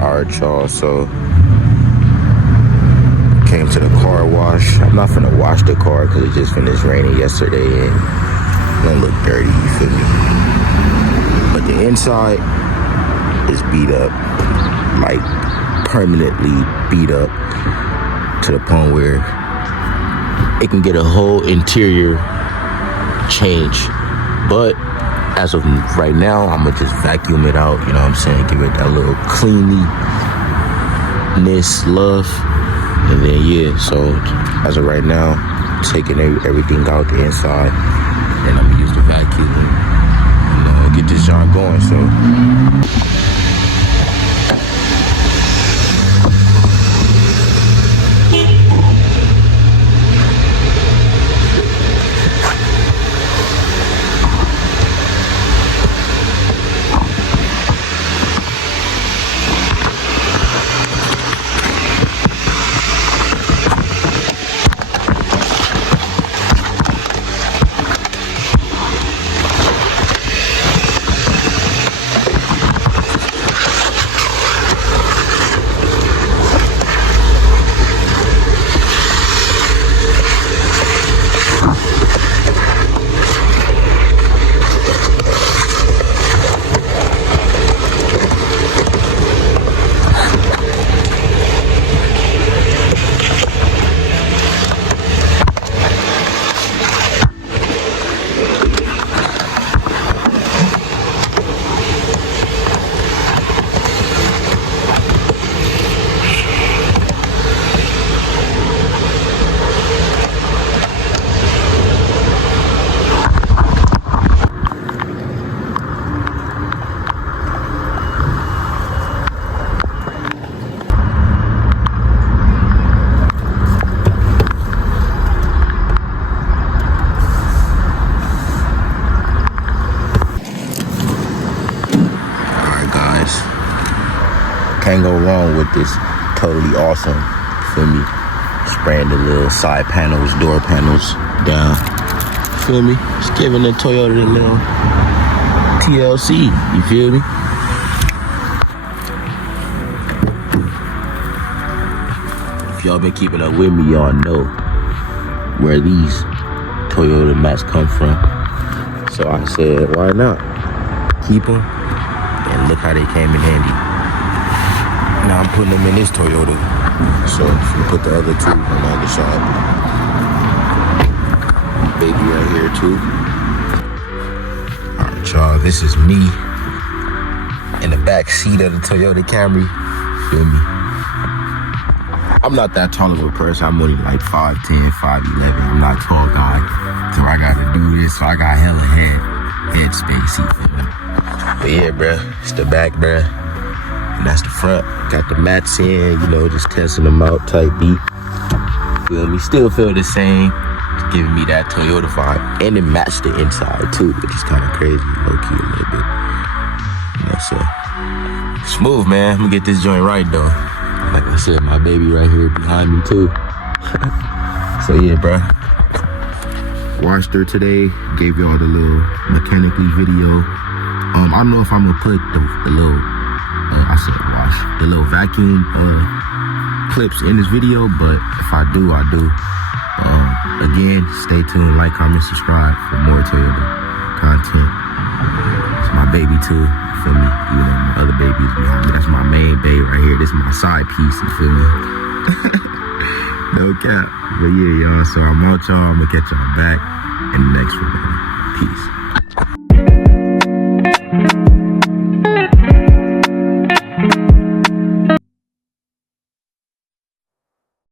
Alright, y'all, so came to the car wash. I'm not finna wash the car because it just finished raining yesterday and it don't look dirty, you feel me? But the inside is beat up, like permanently beat up to the point where it can get a whole interior change. But as of right now, I'm gonna just vacuum it out, you know what I'm saying? Give it that little cleanliness, love. And then yeah, so as of right now, taking everything out the inside, and I'm gonna use the vacuum and get this joint going. So can't go wrong with this. Totally awesome. Feel me? Spraying the little side panels, door panels down. Feel me? Just giving the Toyota the little TLC. You feel me? If y'all been keeping up with me, y'all know where these Toyota mats come from. So I said, why not? Keep them. And look how they came in handy. Now I'm putting them in this Toyota. So if you put the other two on the other side. Baby right here too. Alright, y'all, this is me in the back seat of the Toyota Camry. Feel me? I'm not that tall of a person. I'm only like 5'10", 5'11". I'm not a tall guy. So I gotta do this. So I got hella head space. You feel me? But yeah, bruh, it's the back, bruh. And that's the front. Got the mats in, just testing them out, type B. Feel me? Still feel the same. It's giving me that Toyota vibe. And it matched the inside too, which is kind of crazy, low-key a little bit. So smooth, man. I'm gonna get this joint right though. Like I said, my baby right here behind me too. So yeah, bruh. Washed her today. Gave y'all the little mechanically video. I don't know if I'm gonna put the little the little vacuum clips in this video, but if I do, I do. Again, stay tuned, like, comment, subscribe for more Toyota content. It's my baby too, you feel me? Even though my other baby is behind me. That's my main baby right here. This is my side piece, you feel me? No cap. But yeah, y'all, so I'm out, y'all. I'm gonna catch y'all back in the next one. Peace.